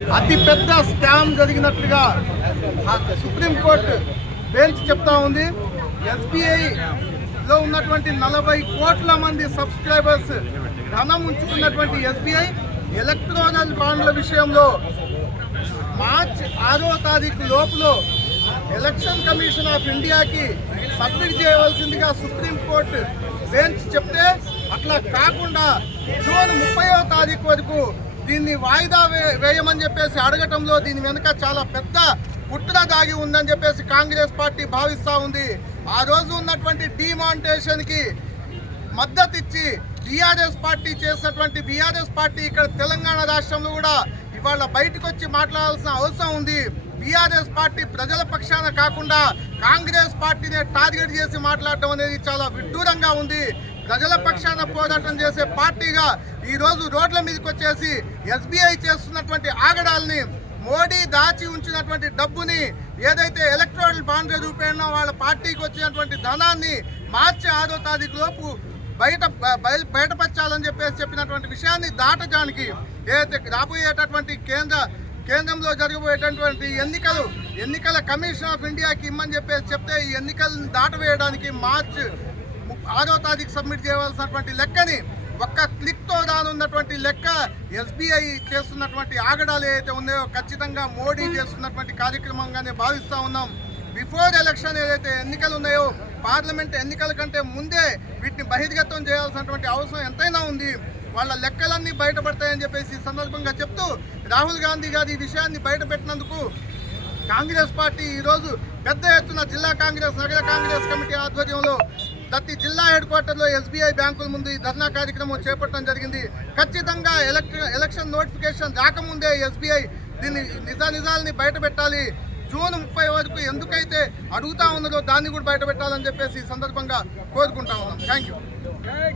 అతి పెద్ద స్కామ్ జరిగినట్లుగా సుప్రీంకోర్టు బెంచ్ చెప్తా ఉంది. ఎస్బీఐలో ఉన్నటువంటి 40 కోట్ల మంది సబ్స్క్రైబర్స్ ధనం ఉంచుకున్నటువంటి ఎస్బీఐ ఎలక్ట్రానిక్ బాండ్ల విషయంలో మార్చి 6వ తారీఖు లోపల ఎలక్షన్ కమిషన్ ఆఫ్ ఇండియాకి సబ్మిట్ చేయవలసిందిగా సుప్రీంకోర్టు బెంచ్ చెప్తే అట్లా కాకుండా జూన్ 30వ తారీఖు వరకు దీన్ని వాయిదా వేయమని చెప్పేసి అడగటంలో దీని వెనుక చాలా పెద్ద కుట్ర దాగి ఉందని చెప్పేసి కాంగ్రెస్ పార్టీ భావిస్తూ ఉంది. ఆ రోజు ఉన్నటువంటి డిమానిటైజేషన్కి మద్దతు ఇచ్చి బీఆర్ఎస్ పార్టీ చేసినటువంటి బీఆర్ఎస్ పార్టీ ఇక్కడ తెలంగాణ రాష్ట్రంలో కూడా ఇవాళ బయటకు వచ్చి మాట్లాడాల్సిన అవసరం ఉంది. బీఆర్ఎస్ పార్టీ ప్రజల పక్షాన కాకుండా కాంగ్రెస్ పార్టీనే టార్గెట్ చేసి మాట్లాడటం అనేది చాలా విడ్డూరంగా ఉంది. ప్రజల పక్షాన పోరాటం చేసే పార్టీగా ఈరోజు రోడ్ల మీదకి వచ్చేసి ఎస్బీఐ చేస్తున్నటువంటి ఆగడాల్ని, మోడీ దాచి ఉంచినటువంటి డబ్బుని, ఏదైతే ఎలక్ట్రల్ బాండ్ల రూపేణ వాళ్ళ పార్టీకి వచ్చినటువంటి ధనాన్ని మార్చి 6వ తారీఖు లోపు బయటపరచాలని చెప్పినటువంటి విషయాన్ని దాటడానికి ఏదైతే రాబోయేటటువంటి కేంద్రంలో జరగబోయేటటువంటి ఎన్నికల కమిషన్ ఆఫ్ ఇండియాకి ఇమ్మని చెప్తే ఈ ఎన్నికలను దాటవేయడానికి మార్చి 6వ తారీఖు సబ్మిట్ చేయవలసినటువంటి లెక్కని ఒక్క క్లిక్తో రానున్నటువంటి లెక్క ఎస్బీఐ చేస్తున్నటువంటి ఆగడాలు ఏదైతే ఉన్నాయో ఖచ్చితంగా మోడీ చేస్తున్నటువంటి కార్యక్రమంగానే భావిస్తూ ఉన్నాం. బిఫోర్ ఎలక్షన్ ఏదైతే ఎన్నికలు ఉన్నాయో పార్లమెంట్ ఎన్నికల కంటే ముందే వీటిని బహిర్గతం చేయాల్సినటువంటి అవసరం ఎంతైనా ఉంది. వాళ్ళ లెక్కలన్నీ బయటపడతాయని చెప్పేసి ఈ సందర్భంగా చెప్తూ రాహుల్ గాంధీ గారు ఈ విషయాన్ని బయటపెట్టినందుకు కాంగ్రెస్ పార్టీ ఈరోజు పెద్ద ఎత్తున జిల్లా కాంగ్రెస్, నగర కాంగ్రెస్ కమిటీ ఆధ్వర్యంలో ప్రతి జిల్లా హెడ్ క్వార్టర్లో ఎస్బీఐ బ్యాంకుల ముందు ఈ ధర్నా కార్యక్రమం చేపట్టడం జరిగింది. ఖచ్చితంగా ఎలక్షన్ నోటిఫికేషన్ రాకముందే ఎస్బీఐ దీన్ని నిజాల్ని బయటపెట్టాలి. జూన్ 30 వరకు ఎందుకైతే అడుగుతా ఉన్నదో దాన్ని కూడా బయటపెట్టాలని చెప్పేసి ఈ సందర్భంగా కోరుకుంటా ఉన్నాం. Thank you.